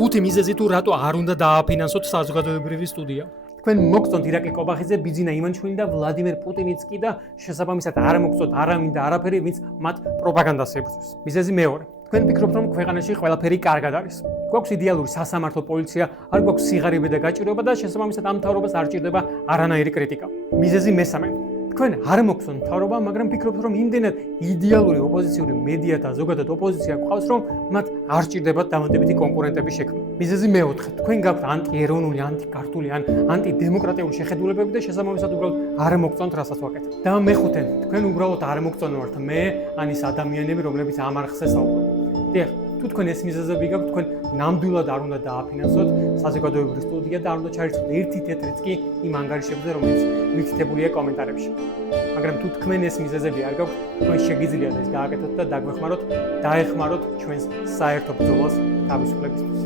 ხუთი მიზეზი თუ რატო არ უნდა დააფინანსოთ საზოგადოებრივი სტუდია. თქვენ მოგწონთ ირაკლი კობახიძე, ბიძინა იმანჩვილი და ვლადიმერ პუტინიც კი და შესაბამისად არ მოგწონთ არავინ და არაფერი, ვინც მათ პროპაგანდას ებრძვის. მიზეზი მეორე. თქვენ ფიქრობთ, რომ ქვეყანაში ყველაფერი კარგად არის. გვაქვს იდეალური სასამართლო პოლიცია, არ გვაქვს სიღარიბე და გაჭირვება და შესაბამისად ამ მთავრობას არ ჭირდება არანაირი კრიტიკა. მიზეზი მესამე. თქვენ არ მოგწონთ მთავრობა, მაგრამ ფიქრობთ, რომ იმდენად იდეალური ოპოზიციური მედია და ზოგადად ოპოზიცია გვყავს, რომ მათ არ ჭირდებათ დამატებითი კონკურენტების შექმნა. მიზეზი მეოთხე. თქვენ გაქვთ ანტიეროვნული, ანტიკართული ან ანტიდემოკრატიული შეხედულებები და შესაბამისად უბრალოდ არ მოგწონთ, რასაც ვაკეთებ. და მეხუთე. თქვენ უბრალოდ არ მოგწონთ მე ან ის ადამიანები, რომლებიც ამ არხზე საუბრობენ. დიახ, თუ თქვენ ეს მიზეზები გაქვთ, თქვენ ნამდვილად არ უნდა დააფინანსოთ საზოგადოებრივი სტუდია და არ უნდა ჩაირიცხოთ ერთი თეთრიც კი იმ ანგარიშებზე, რომელიც მითითებულია კომენტარებში. მაგრამ თუ თქვენ ეს მიზეზები არ გაქვთ, თქვენ შეგიძლიათ ეს გააკეთოთ და დაგვეხმაროთ, დაეხმაროთ ჩვენს საერთო ბრძოლას თავისუფლებისთვის.